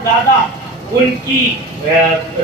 दादा उनकी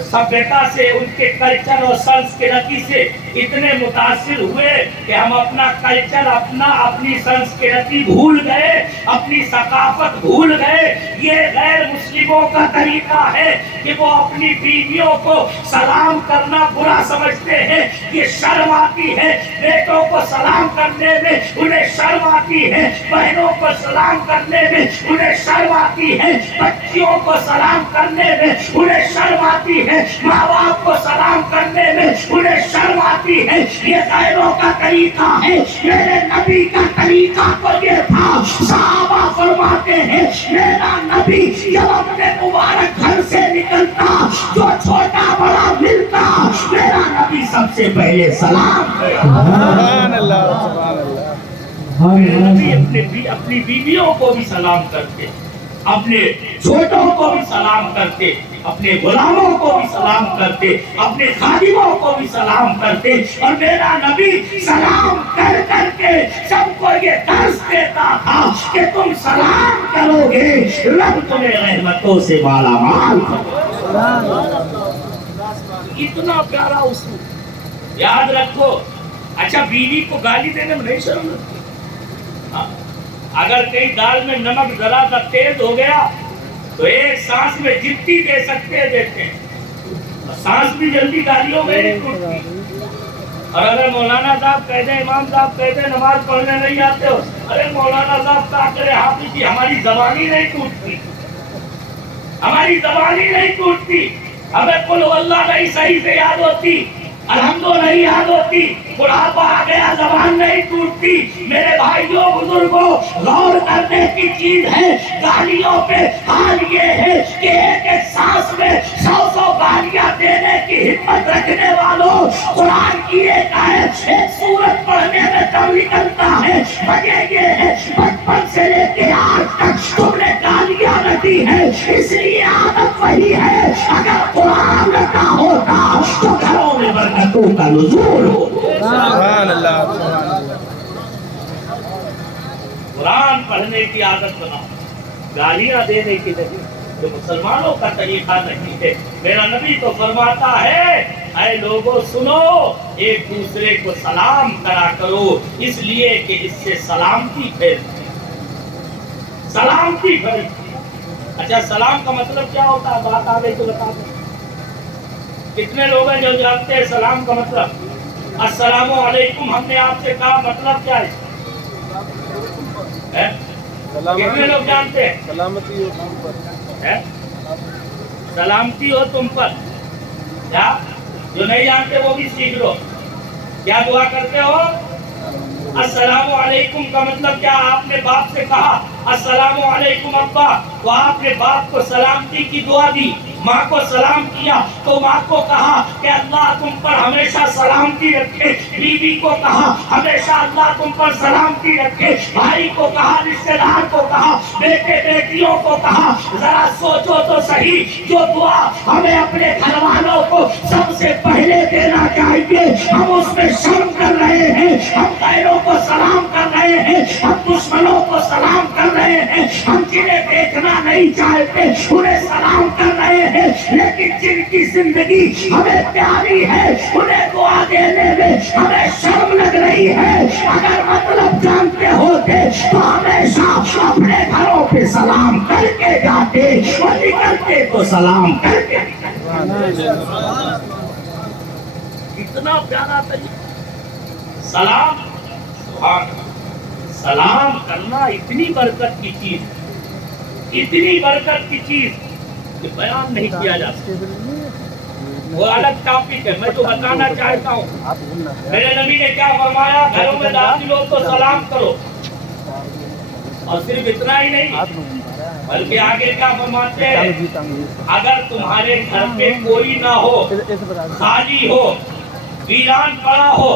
सभ्यता से, उनके कल्चर और संस्कृति से इतने मुतासिर हुए कि हम अपना कल्चर, अपनी संस्कृति भूल गए, अपनी सकाफत भूल गए। ये गैर मुस्लिमों का तरीका है कि वो अपनी बीवियों को सलाम करना बुरा समझते हैं। ये शर्म आती है, बेटों को सलाम करने में उन्हें शर्म आती है, बहनों को सलाम करने में उन्हें शर्म आती है, बच्चियों को सलाम करने में उन्हें शर्म आती है, माँ बाप को सलाम करने में उन्हें शर्म आती है। ये गैरों का तरीका है, मेरे नबी का तरीका तो ये था। सहाबा फरमाते हैं मेरा नबी जब अपने मुबारक घर से निकलता, जो छोटा बड़ा मिलता, मेरा नबी सबसे पहले सलाम सुभान अल्लाह, सुभान अल्लाह। मेरे नबी अपनी बीवियों को भी सलाम करते, अपने छोटों को भी सलाम करते, अपने गुलामों को भी सलाम करते, अपने खादिमों को भी सलाम करते। और मेरा नबी सलाम कर करके सबको ये दर्स देता था कि तुम सलाम करोगे, रब तुम्हें रहमतों से माला माल करेगा। इतना प्यारा उसूल याद रखो। अच्छा, बीवी को गाली देने में नहीं शर्म लगती? हाँ, अगर कहीं दाल में नमक जरा सा तेज हो गया तो एक सांस में जितनी दे सकते हैं देते हैं, सांस भी जल्दी गालियों में नहीं टूटती। और अगर मौलाना साहब कह दे, इमाम साहब कह दे नमाज पढ़ने नहीं आते हो, अरे मौलाना साहब क्या करे, हाफिज जी हमारी जबान ही नहीं टूटती, हमारी जबान ही नहीं टूटती। हमें कुल वल्लाह नहीं सही से याद होती, अलहम्दो नहीं याद होती, बुढ़ापा आ गया जबान नहीं टूटती। मेरे भाइयों बुजुर्गों, गौर करने की चीज है। गालियों पे हाल ये है कि एक एक सांस में 100 गालियां देने की हिम्मत रखने वालों, कुरान की एक आयत, एक सूरत पढ़ने में दम निकलता है। वजह ये है बचपन से लेके आज तक तुमने गालियां न दी है, इसलिए आदत वही है। अगर कुरान न होता तो घरों में बरकतों का नुज़ूल होता। सुभान अल्लाह, सुभान अल्लाह। कुरान पढ़ने की आदत बनाओ, गालियां देने की नहीं, जो मुसलमानों का तरीका नहीं है। मेरा नबी तो फरमाता है, ऐ लोगों सुनो, एक दूसरे को सलाम करा करो, इसलिए कि इससे सलामती फैलती, सलामती फैलती। अच्छा, सलाम का मतलब क्या होता है? बात आ गई तो बता दो। कितने लोग हैं जो जानते हैं सलाम का मतलब? अस्सलामु अलैकुम हमने आपसे कहा, मतलब क्या है? कितने लोग जानते हैं? सलामती हो तुम पर है? सलामती हो तुम पर। क्या? जो नहीं जानते वो भी सीख लो। क्या दुआ करते हो? अस्सलामु अलैकुम का मतलब क्या? आपने बाप से कहा अस्सलामु अलैकुम अब्बा, तो आपने बाप को सलामती की दुआ दी। माँ को सलाम किया तो माँ को कहा कि अल्लाह तुम पर हमेशा सलामती रखे। बीवी को कहा हमेशा अल्लाह तुम पर सलामती रखे। भाई को कहा, रिश्तेदार को कहा, बेटे बेटियों को कहा। जरा सोचो तो सही, जो दुआ हमें अपने घर वालों को सबसे पहले देना चाहिए, हम उसमें शर्म कर रहे हैं। हम गैरों को सलाम कर रहे हैं, हम दुश्मनों को सलाम कर रहे हैं, हम जिन्हें देखना नहीं चाहते उन्हें सलाम कर रहे हैं। लेकिन जिनकी जिंदगी हमें प्यारी है उन्हें दुआ देने में हमें शर्म लग रही है। अगर मतलब जानते होते तो हमेशा अपने घरों पे सलाम करके जाते और निकलते तो सलाम करके निकलते। इतना प्यारा तरीका सलाम। सलाम करना इतनी बरकत की चीज, इतनी बरकत की चीज कि बयान नहीं किया जा सकता। वो अलग टॉपिक है, मैं तो बताना चाहता हूँ। मेरे नबी ने क्या फरमाया? घरों में दाखिल हो तो सलाम करो। और सिर्फ इतना ही नहीं, बल्कि आगे क्या फरमाते हैं? अगर तुम्हारे घर पे कोई ना हो, खाली हो, वीरान पड़ा हो,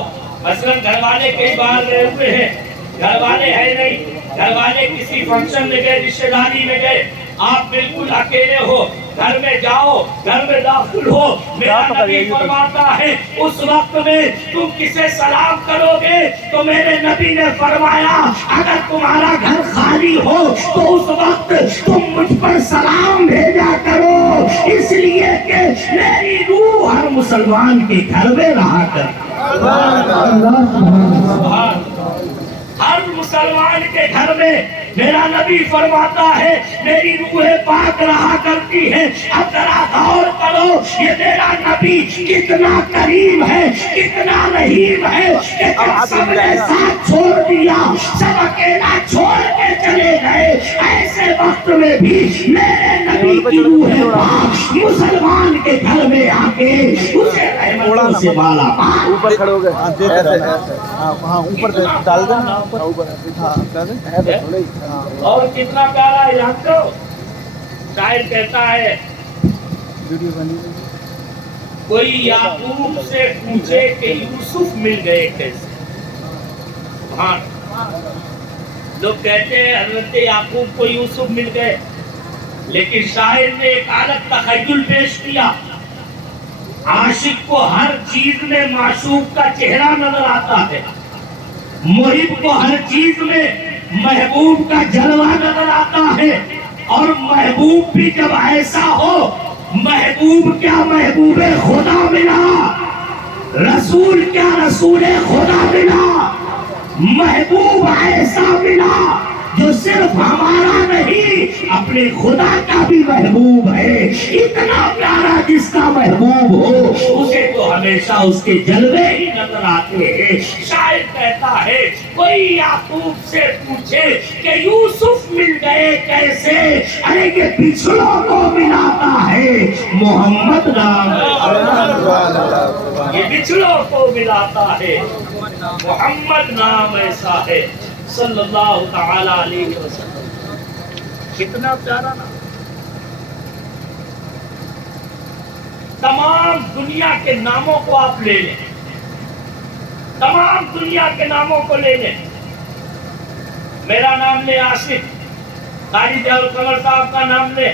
मसलन घर वाले कई बार गए हुए हैं, घर वाले है नहीं, घर वाले किसी फंक्शन में गए, रिश्तेदारी में गए, आप बिल्कुल अकेले हो, گھر میں جاؤ، گھر میں داخل ہو، میرا نبی فرماتا ہے اس وقت میں تم کسے سلام کرو گے تو میرے نبی نے فرمایا اگر تمہارا گھر خالی ہو تو اس وقت تم مجھ پر سلام بھیجا کرو، اس لیے کہ میری روح ہر مسلمان کے گھر میں رہا کرتی ہر مسلمان کے گھر میں میرا نبی فرماتا ہے میری روح پاک رہا کرتی ہے۔ اب ذرا غور کرو یہ میرا نبی کتنا کریم ہے، کتنا رحیم ہے کہ جب سب نے ساتھ چھوڑ دیا، سب اکیلا چھوڑ کے چلے گئے، ایسے وقت میں بھی میرے نبی کی روح پاک مسلمان کے گھر میں آ کے اسے رحمتوں سے مالا مال۔ اوپر کھڑے ہو گئے ایسے ہاں اوپر ڈال دیں اوپر ہاں اور کتنا پیارا ہے جانتے ہو؟ شاعر کہتا ہے ویڈیو بنی کوئی یعقوب سے پوچھے کہ یوسف مل گئے کیسے۔ ہاں لوگ کہتے ہیں حضرت یعقوب کو یوسف مل گئے، لیکن شاعر نے ایک الگ تخیل پیش کیا۔ عاشق کو ہر چیز میں معشوق کا چہرہ نظر آتا ہے، محب کو ہر چیز میں محبوب کا جلوہ نظر آتا ہے، اور محبوب بھی جب ایسا ہو، محبوب کیا محبوب خدا ملا، رسول کیا رسول خدا ملا، محبوب ایسا ملا جو صرف ہمارا نہیں اپنے خدا کا بھی محبوب ہے۔ اتنا پیارا جس کا محبوب ہو اسے تو ہمیشہ اس کے جلوے ہی نظر آتے ہیں۔ شاعر کہتا ہے کوئی یعقوب سے پوچھے کہ یوسف مل گئے کیسے، ارے یہ پچھڑوں کو ملاتا ہے محمد نام، یہ پچھڑوں کو ملاتا ہے محمد نام ایسا ہے صلی اللہ تعالی علیہ وسلم۔ کتنا پیارا نام۔ تمام دنیا کے ناموں کو آپ لے لیں، تمام دنیا کے ناموں کو لے لیں، میرا نام لے آصف، قاری دیول قمر صاحب کا نام لے،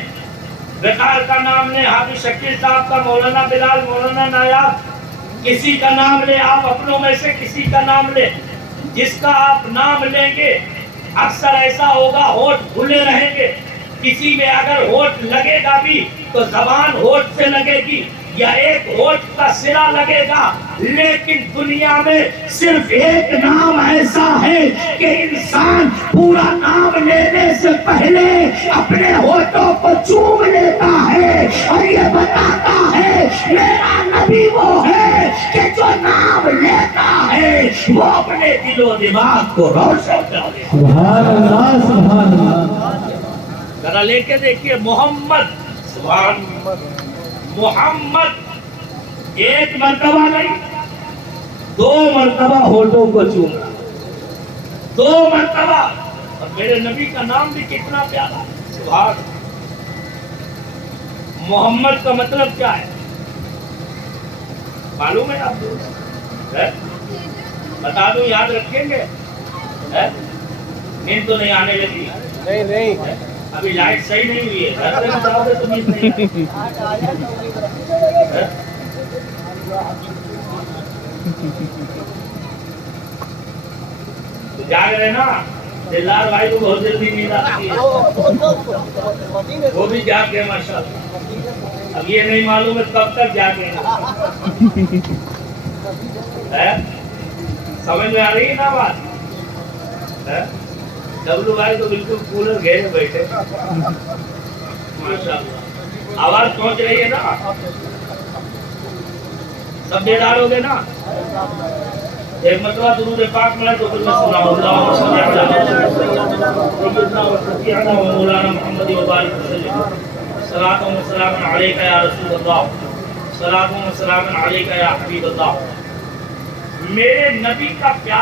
وقار کا نام لے، حافظ شکیل صاحب کا، مولانا بلال، مولانا نایاب، کسی کا نام لے، آپ اپنوں میں سے کسی کا نام لے، جس کا آپ نام لیں گے اکثر ایسا ہوگا ہونٹ کھلے رہیں گے، کسی میں اگر ہونٹ لگے گا بھی تو زبان ہونٹ سے لگے گی یا ایک ہونٹ کا سرا لگے گا، لیکن دنیا میں صرف ایک نام ایسا ہے کہ انسان پورا نام لینے سے پہلے اپنے ہونٹوں کو چوم لیتا ہے اور یہ بتاتا ہے میرا نبی وہ ہے کہ جو نام لیتا ہے وہ اپنے دل و دماغ کو روشن کر دیتا ہے۔ سبحان اللہ سبحان اللہ۔ ذرا لے کے دیکھیے محمد، سبحان محمد، ایک مرتبہ نہیں 2 مرتبہ ہونٹوں کو چوما، 2 مرتبہ، اور میرے نبی کا نام بھی کتنا پیارا، سبحان۔ محمد کا مطلب کیا ہے معلوم ہے آپ کو؟ بتا دوں، یاد رکھیں گے؟ نیند تو نہیں آنے لگی؟ نہیں ابھی لائٹ صحیح نہیں ہوئی ہے، گھر میں جاؤ گے تو نیند نہیں آئے۔ تو جاگ رہے نا، دلدار بھائی کو بہت جلدی نیند آتی ہے، وہ بھی جاگ گئے ماشاءاللہ۔ اب یہ نہیں معلوم ہے کب تک جاگیں گے، سمجھ میں آ رہی ہے نا بات؟ ڈبلو بھائی تو بالکل کولر گھیرے بیٹھے ماشاءاللہ، آواز پہنچ رہی ہے نا؟ سب بیدار ہو گئے نا؟ ایک مرتبہ درود پاک ملا تو پھر میں سناؤں اللہم صلی علی سیدنا و مولانا محمد و بارک وسلم، صلاۃ و سلام علیک یا رسول اللہ، صلاۃ و سلام علیک یا حبیب اللہ۔ میرے نبی کا پیار